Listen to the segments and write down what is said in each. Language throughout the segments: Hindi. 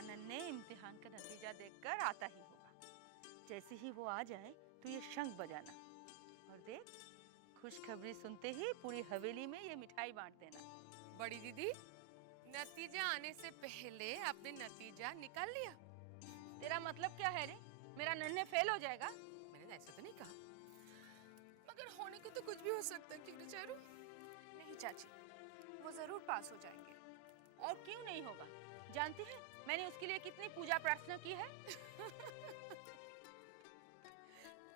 मेरा नन्हे इम्तिहान का नतीजा देखकर आता ही होगा। जैसे ही वो आ जाए तो ये शंख बजाना, और देख खुशखबरी सुनते ही पूरी हवेली में ये मिठाई बांट देना। बड़ी दीदी, नतीजा आने से पहले आपने नतीजा निकाल लिया? तेरा मतलब क्या है रे? मेरा नन्हे फेल हो जाएगा? मैंने ऐसा तो नहीं कहा, मगर होने को तो कुछ भी हो सकता है। क्यों चारू? नहीं चाची, वो जरूर पास हो जाएंगे। और क्यों नहीं होगा? जानती है मैंने उसके लिए कितनी पूजा प्रार्थना की है।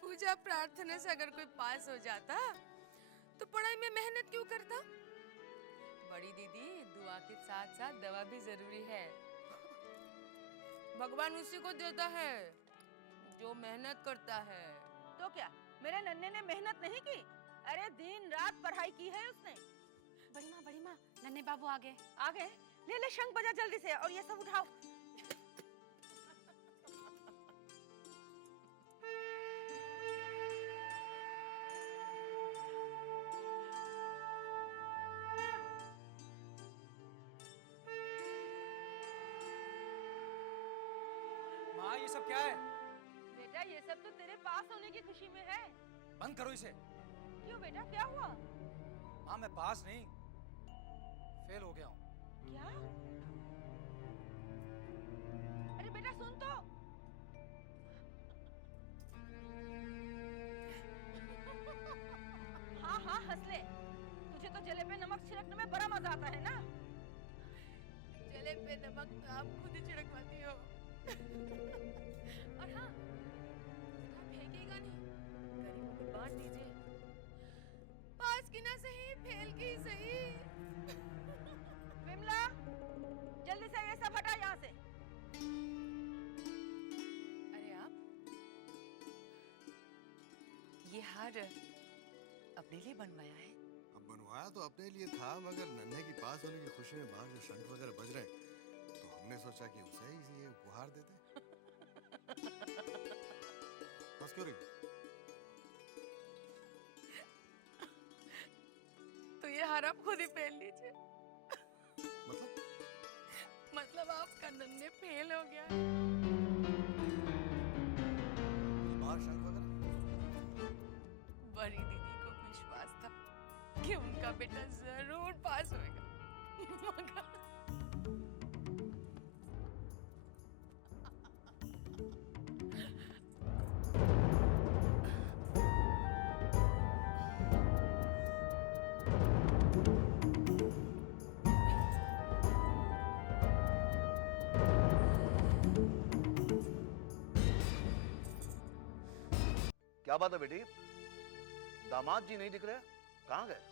पूजा प्रार्थना से अगर कोई पास हो जाता तो पढ़ाई में मेहनत क्यों करता? बड़ी दीदी, दुआ के साथ साथ दवा भी जरूरी है। भगवान उसी को देता है जो मेहनत करता है। तो क्या मेरे नन्हे ने मेहनत नहीं की? अरे दिन रात पढ़ाई की है उसने। बड़ी माँ, नन्हे बाबू आ गए। आ गए? ले ले शंख बजा जल्दी से, और ये सब उठाओ। माँ, ये सब क्या है? बेटा ये सब तो तेरे पास होने की खुशी में है। बंद करो इसे। क्यों बेटा, क्या हुआ? माँ, मैं पास नहीं, फेल हो गया हूँ। क्या? अरे बेटा सुन तो। हाँ हाँ हंस ले, तुझे तो जले पे नमक छिड़कने में बड़ा मजा आता है ना। जले पे नमक तो आप खुद ही छिड़कवाती हो। और हाँ, फेंकेगा नहीं, गरीबों को बांट दीजिए। पास की ना सही, फेल की सही। विमला, जल्दी से ये सब हटा यहाँ से। अरे आप, ये हार अपने लिए बनवाया है? अब बनवाया तो अपने लिए था, मगर नन्हे की पास होने की खुशी में बाहर जो शंख वगैरह बज रहे हैं, तो हमने सोचा कि उसे ही ये उपहार दे दें। बस क्यों रही? तो ये हार आप खुद ही पहन लीजिए। मतलब आपका नन्हे फेल हो गया। बाहर शंख वगैरह? बड़ी दीदी को विश्वास था कि उनका बेटा जरूर पास होएगा, मगर क्या बात है बेटी? दामाद जी नहीं दिख रहे, कहाँ गए?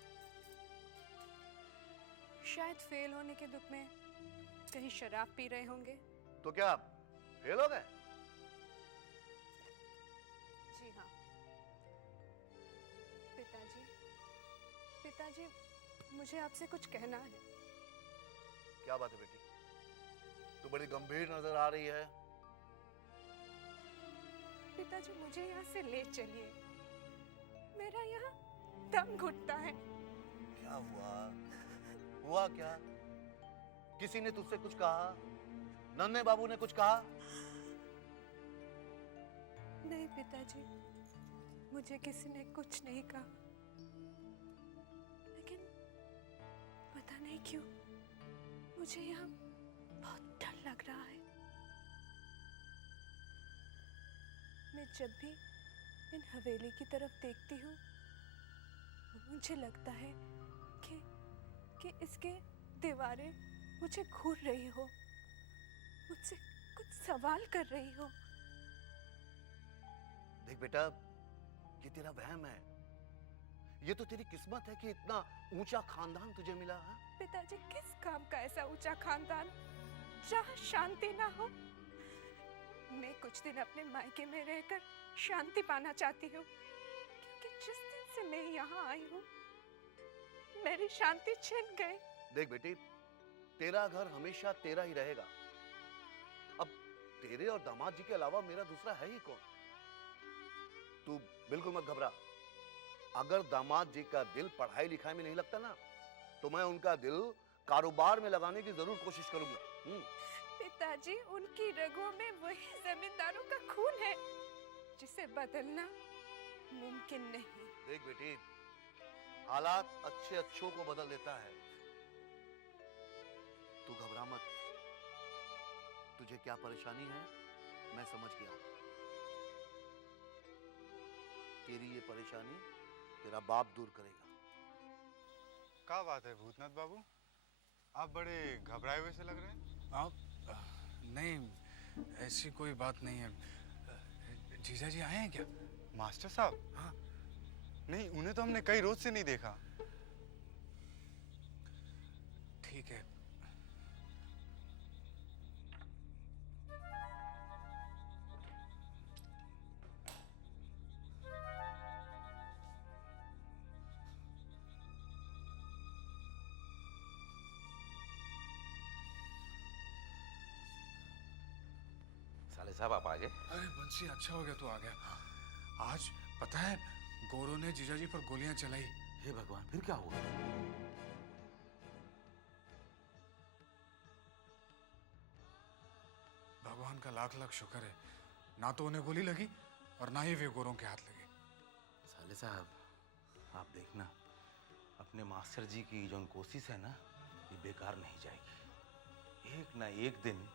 शायद फेल होने के दुख में कहीं शराब पी रहे होंगे। तो क्या फेल हो गए? जी हाँ पिताजी, मुझे आपसे कुछ कहना है। क्या बात है बेटी? तू बड़ी गंभीर नजर आ रही है। पिताजी, मुझे यहाँ से ले चलिए, मेरा यहाँ दम घुटता है। क्या हुआ क्या? किसी ने तुझसे कुछ कहा? नन्हे बाबू ने कुछ कहा? नहीं पिताजी, मुझे किसी ने कुछ नहीं कहा, लेकिन पता नहीं क्यों मुझे यहाँ बहुत डर लग रहा है। मैं जब भी इन हवेली की तरफ देखती हूँ, मुझे लगता है कि इसके दीवारें मुझे घूर रही हो, मुझसे कुछ सवाल कर रही हो। देख बेटा, ये तेरा वहम है। ये तो तेरी किस्मत है कि इतना ऊंचा खानदान तुझे मिला है। पिताजी, किस काम का ऐसा ऊंचा खानदान जहाँ शांति ना हो? मैं कुछ दिन अपने मायके में रहकर शांति पाना चाहती हूँ, क्योंकि जिस दिन से मैं यहाँ आई हूँ मेरी शांति छिन गई। देख बेटी, तेरा घर हमेशा तेरा ही रहेगा। अब तेरे और दामाद जी के अलावा मेरा दूसरा है ही कौन? तू बिल्कुल मत घबरा। अगर दामाद जी का दिल पढ़ाई लिखाई में नहीं लगता ना, तो मैं उनका दिल कारोबार में लगाने की जरूर कोशिश करूंगा। पिताजी, उनकी रगों में वही जमींदारों का खून है जिसे बदलना मुमकिन नहीं। देख बेटी, हालात अच्छे अच्छों को बदल देता है। तू घबरा मत। तुझे क्या परेशानी है मैं समझ गया। तेरी ये परेशानी तेरा बाप दूर करेगा। क्या बात है भूतनाथ बाबू, आप बड़े घबराए हुए से लग रहे हैं। आप नहीं, ऐसी कोई बात नहीं है। जीजा जी आए हैं क्या? मास्टर साहब? हाँ। नहीं, उन्हें तो हमने कई रोज से नहीं देखा। ठीक है। साले साहब आप आ गए। अरे बंसी, अच्छा हो गया तू आ गया। आज पता है गोरों ने जीजाजी पर गोलियां चलाई। हे भगवान, फिर क्या हुआ? भगवान का लाख लाख शुक्र है, ना तो उन्हें गोली लगी और ना ही वे गोरों के हाथ लगे। साले साहब आप देखना, अपने मास्टर जी की जो कोशिश है ना, ये बेकार नहीं जाएगी। एक ना एक दिन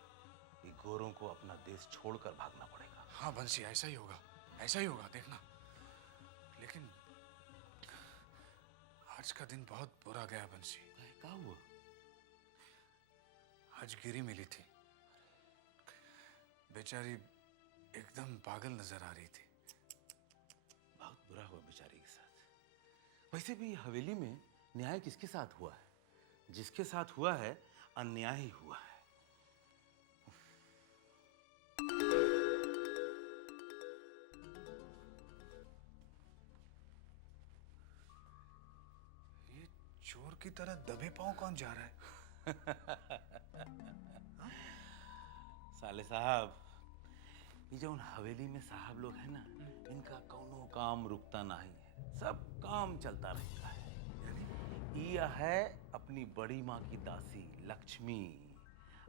ये गोरों को अपना देश छोड़कर भागना पड़ेगा। हाँ बंसी, ऐसा ही होगा, ऐसा ही होगा, देखना। लेकिन आज का दिन बहुत बुरा गया बंसी। क्या हुआ? आज गिरी मिली थी, बेचारी एकदम पागल नजर आ रही थी। बहुत बुरा हुआ बेचारी के साथ। वैसे भी हवेली में न्याय किसके साथ हुआ है? जिसके साथ हुआ है अन्याय ही हुआ है। ये चोर की तरह दबे पांव कौन जा रहा है? साले साहब, ये जो उन हवेली में साहब लोग हैं ना, इनका कौनो काम रुकता नहीं है, सब काम चलता रहता है। यह है अपनी बड़ी माँ की दासी लक्ष्मी,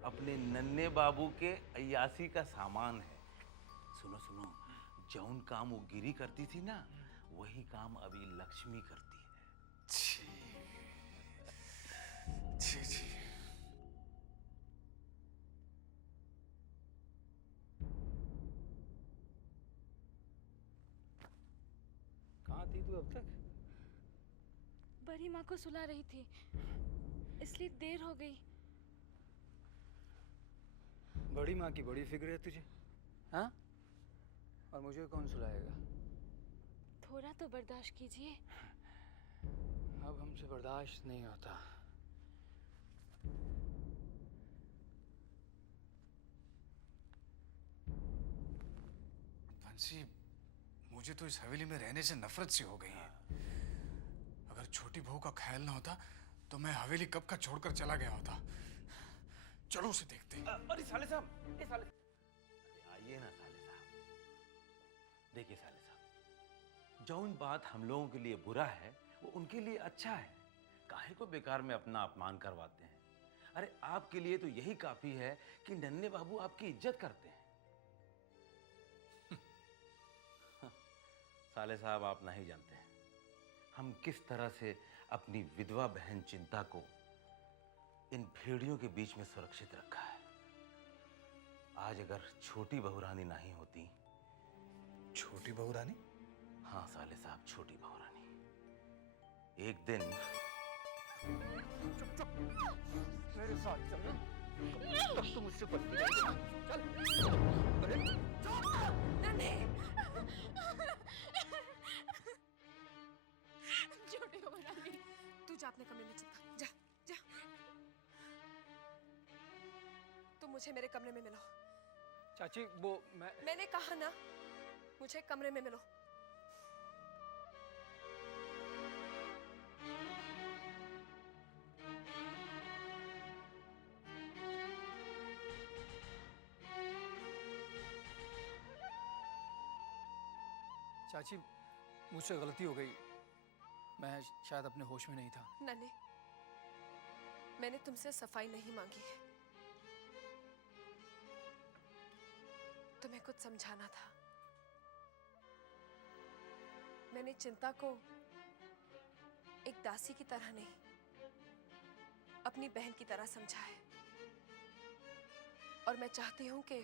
अपने नन्हे बाबू के अय्यासी का सामान है। सुनो सुनो, जौन काम वो गिरी करती थी ना, वही काम अभी लक्ष्मी करती है। छी छी। कहाँ थी तू अब तक? बड़ी माँ को सुला रही थी, इसलिए देर हो गई। बड़ी माँ की बड़ी फिक्र है तुझे, हाँ? और मुझे कौन सुलाएगा? थोड़ा तो बर्दाश्त कीजिए। अब हमसे बर्दाश्त नहीं होता। बंसी, मुझे तो इस हवेली में रहने से नफरत सी हो गई है। अगर छोटी बहू का ख्याल ना होता तो मैं हवेली कब का छोड़कर चला गया होता। चलो उसे देखते हैं। अरे साले साहब, ए साले, अरे आइए ना साले साहब। देखिए साले साहब, जौन बात हम लोगों के लिए बुरा है वो उनके लिए अच्छा है। काहे को बेकार में अपना अपमान करवाते हैं? अरे आपके लिए तो यही काफी है कि नन्हे बाबू आपकी इज्जत करते हैं। साले साहब आप नहीं जानते हैं हम किस तरह से अपनी विधवा बहन चिंता को इन भेड़ियों के बीच में सुरक्षित रखा है। आज अगर छोटी बहू रानी नहीं होती। छोटी बहू रानी? हाँ साले साहब, छोटी बहू रानी। एक दिन चुप चुप, मेरे साथ चल। तब तुम मुझसे बचती नहीं। चल। अरे नन्हे, छोटी बहू रानी, तू जा अपने कमरे में चिपका, जा जा। तुम मुझे मेरे कमरे में मिलो। चाची वो मैंने कहा ना, मुझे कमरे में मिलो। चाची मुझसे गलती हो गई, मैं शायद अपने होश में नहीं था। नन्हे, मैंने तुमसे सफाई नहीं मांगी है। तुम्हें कुछ समझाना था। मैंने चिंता को एक दासी की तरह नहीं, अपनी बहन की तरह समझा है। और मैं चाहती हूं कि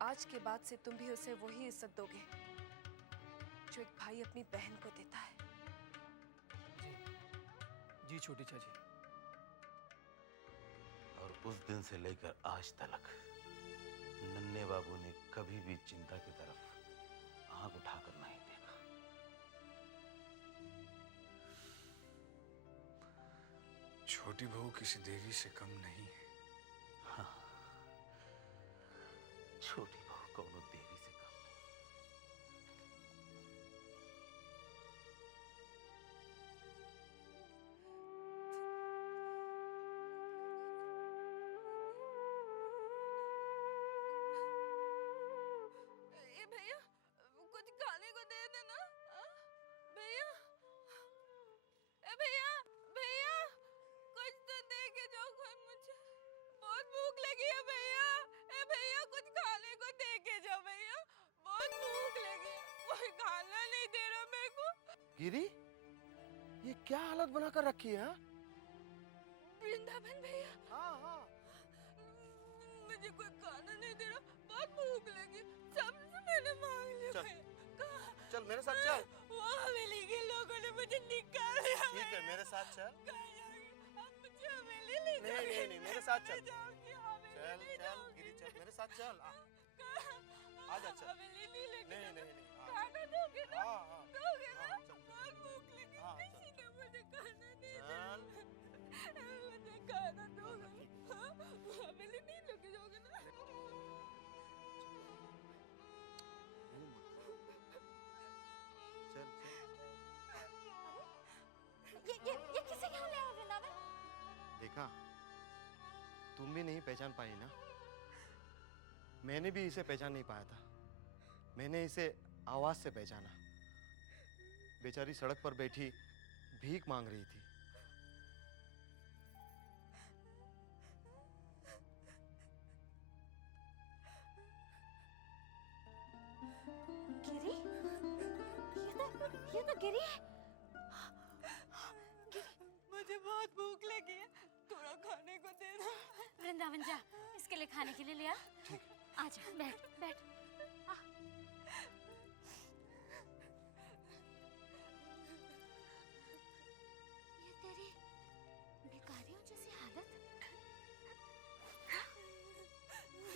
आज के बाद से तुम भी उसे वही इज्जत दोगे जो एक भाई अपनी बहन को देता है। जी छोटी चाची। और उस दिन से लेकर आज तक नन्हे बाबू ने कभी भी चिंता की तरफ आंख उठाकर नहीं देखा। छोटी बहू किसी देवी से कम नहीं है। हाँ, छोटी बहू कौनो देवी से कम नहीं। ए भैया, कुछ खाने को दे देना। भैया, ए भैया, भैया, कुछ तो दे के जाओ कोई, मुझे बहुत भूख लगी है भैया। ए भैया, कुछ खाने को दे के जाओ भैया, बहुत भूख लगी है। कोई खाना नहीं दे रहा मेरे को। गिरी, ये क्या हालत बनाकर रखी है? वृंदावन भैया, हाँ। मुझे कोई खाना नहीं दे रहा, बहुत भूख लगी, सबसे मैंने मांग लिया चल। भैया। चल मेरे साथ चल। वो हवेली के लोगों ने मुझे निकाल दिया। ठीक है, मेरे साथ चल। अब मुझे हवेली ले नहीं, मेरे साथ चल। जाओगी, हवेली ले चल, गिरी चल, मेरे साथ चल। आजा चल। हवेली नहीं लेके नहीं। खाना दोगे ना? हाँ। दोगे ना? हाँ, चल। बहुत भूख लगी, हाँ, चल, किसी ने मुझे खाना नहीं चल। दिया। मुझे खाना दोगे? हाँ? हवेली नहीं लेके जाओगे ना? ये किसे यहाँ ले आए वृंदावन? देखा, तुम भी नहीं पहचान पाई ना? मैंने भी इसे पहचान नहीं पाया था। मैंने इसे आवाज से पहचाना। बेचारी सड़क पर बैठी भीख मांग रही थी। गिरी, ये तो गिरी है। मुझे बहुत भूख लगी है, थोड़ा खाने को देना। वृंदावन जा, इसके लिए खाने के लिए ले आ। ठीक। आजा, बैठ बैठ। ये तेरी भिखारियों जैसी हालत।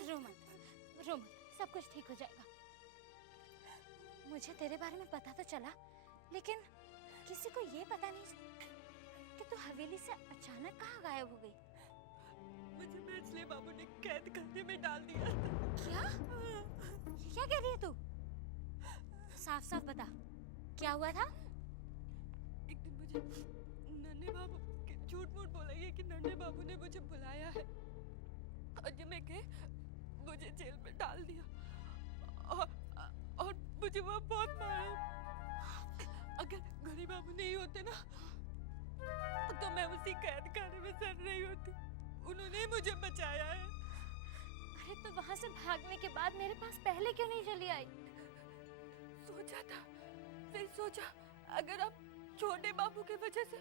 रो मत, सब कुछ ठीक हो जाएगा। मुझे तेरे बारे में पता तो चला, लेकिन किसी को ये पता नहीं कि तू हवेली से अचानक कहाँ गायब हो गई। मुझे बेचले बाबू ने कैद खाने में डाल दिया। क्या? क्या कह रही है तू? साफ साफ बता, क्या हुआ था? एक दिन मुझे नन्हे बाबू झूठ मूठ बोला ये कि नन्हे बाबू ने मुझे बुलाया है और जब मैं गए मुझे जेल में डाल दिया और मुझे वहाँ बहुत मारा। अगर गरीब बाबू नहीं होते ना तो मैं उसी कैद खाने में सड़ रही होती। उन्होंने मुझे बचाया है। अरे तो वहाँ से भागने के बाद मेरे पास पहले क्यों नहीं चली आई? सोचा था, फिर सोचा अगर आप छोटे बाबू की वजह से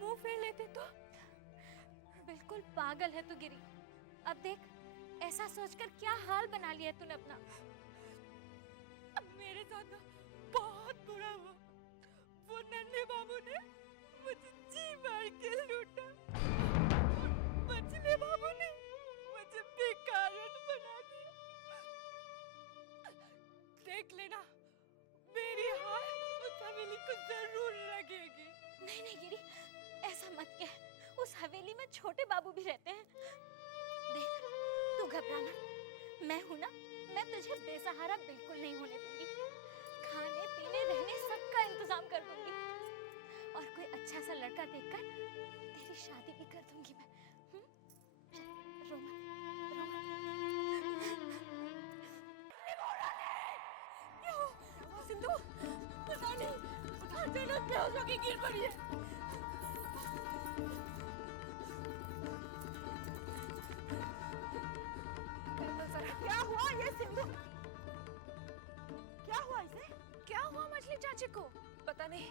मुंह फेर लेते तो। बिल्कुल पागल है तू गिरी। अब देख, ऐसा सोचकर क्या हाल बना लिया तूने अपना। अब मेरे साथ ना बहुत बुरा हुआ। वो नन्हे बाबू ने मुझे जी मार के लूटा। मछली बाबू ने मुझे बेकारण बना दिया। देख लेना, मेरी हार उस हवेली को जरूर लगेगी। नहीं नहीं गिरी, ऐसा मत कह। उस हवेली में छोटे बाबू भी रहते हैं। देख, तू घबरा मत। मैं हूं ना, मैं तुझे बेसहारा बिल्कुल नहीं होने दूंगी। खाने पीने रहने सबका इंतजाम कर दूंगी और कोई अच्छा सा लड़का देखकर तेरी शादी भी कर दूंगी मैं। चल, रो मत, रो मत। क्यों? सिंधु, पता नहीं, अचानक बेहोश होके गिर पड़ी है। क्या हुआ ये सिंधु? क्या हुआ इसे? क्या हुआ मछली चाची को? पता नहीं,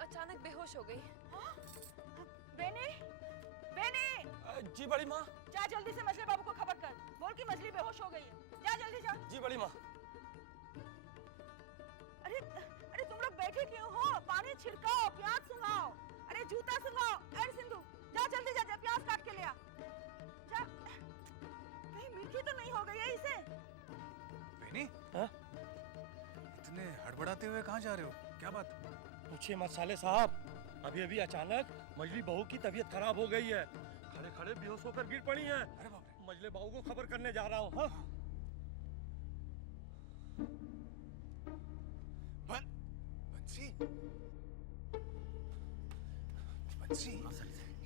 अचानक बेहोश हो गई। बेनी, बेनी, जी बड़ी माँ। जा जल्दी से मछली बाबू को खबर कर, बोल कि मछली बेहोश हो गई है। जा जल्दी जा। जी बड़ी माँ। अरे अरे तुम लोग बैठे क्यों हो? पानी छिड़काओ, प्याज सुंघाओ, अरे जूता सुंघाओ। अरे सिंधु जा जल्दी जा, जा प्याज काट के ले आ। जा, कहीं मीठी तो नहीं हो गई है इसे? बेनी, हाँ? इतने हड़बड़ाते हुए कहाँ जा रहे हो? क्या बात? पूछिए मत साले साहब, अभी अभी अचानक मजली बहू की तबीयत खराब हो गई है। खड़े खड़े बेहोश होकर गिर पड़ी है। अरे बाप रे। मजले बहू को खबर करने जा रहा हूँ। हाँ? बंसी, बंसी,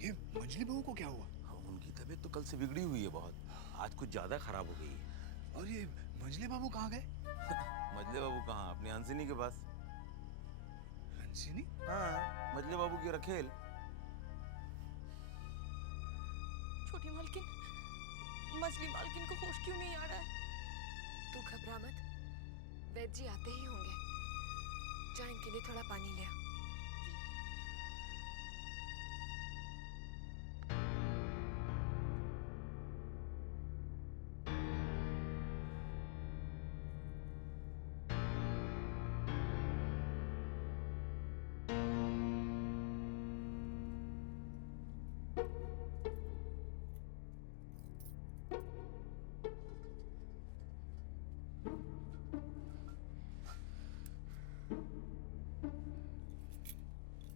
ये मंजली बहू को क्या हुआ? हाँ, उनकी तबीयत तो कल से बिगड़ी हुई है बहुत, आज कुछ ज्यादा खराब हो गई है। और ये मंजली बाबू कहाँ गए? मजले बाबू कहाँ? अपनी हंसिनी के पास। हंसिनी? हाँ, मजले बाबू की रखेल। छोटी मालकिन, मछली मालकिन को होश क्यों नहीं आ रहा है? तू घबरा मत, वैद्य जी आते ही होंगे। जा इनके लिए थोड़ा पानी ले आ।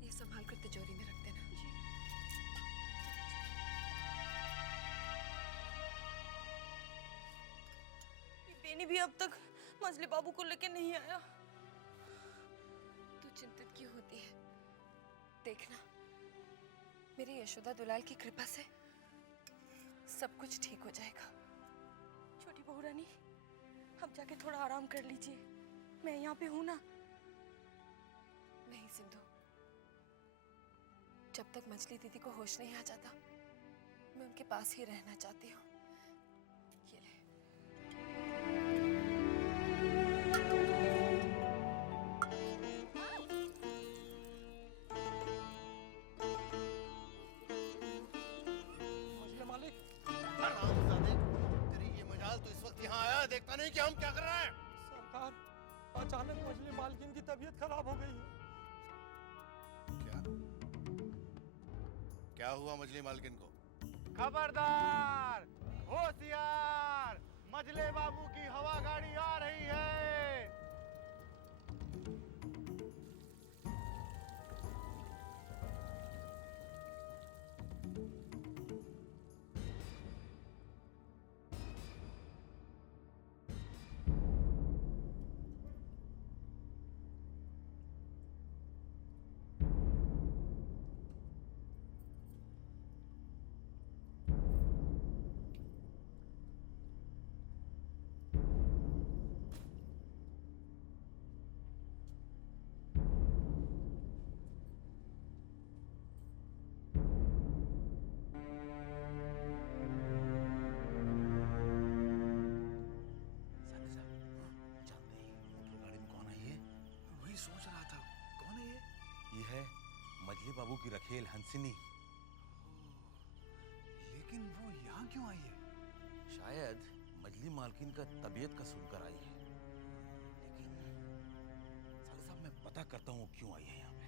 ये संभाल कर तिजोरी में रख देना। बेनी भी अब तक मछली बाबू को लेके नहीं आया। तू चिंतित क्यों होती है? देखना, मेरी यशोदा दुलाल की कृपा से सब कुछ ठीक हो जाएगा। छोटी बहू रानी, अब जाके थोड़ा आराम कर लीजिए, मैं यहाँ पे हूँ ना। नहीं सिंधु, जब तक मछली दीदी को होश नहीं आ जाता, मैं उनके पास ही रहना चाहती हूँ। ये ले। मजले मालिक, हरामजादे, तेरी ये मजाल तो इस वक्त यहाँ आया, देखता नहीं कि हम क्या कर रहे हैं? सरकार, अचानक मजली मालकिन की तबीयत खराब हो गई है। क्या? क्या हुआ मछली मालकिन को? खबरदार, होशियार, मजले बाबू की हवा गाड़ी आ रही है। सोच रहा था, कौन है ये? ये है मजली बाबू की रखेल हंसिनी। लेकिन वो यहाँ क्यों आई है? शायद मजली मालकिन का तबीयत का सुनकर आई है, लेकिन साले साहब मैं पता करता हूँ क्यों आई है यहाँ पे।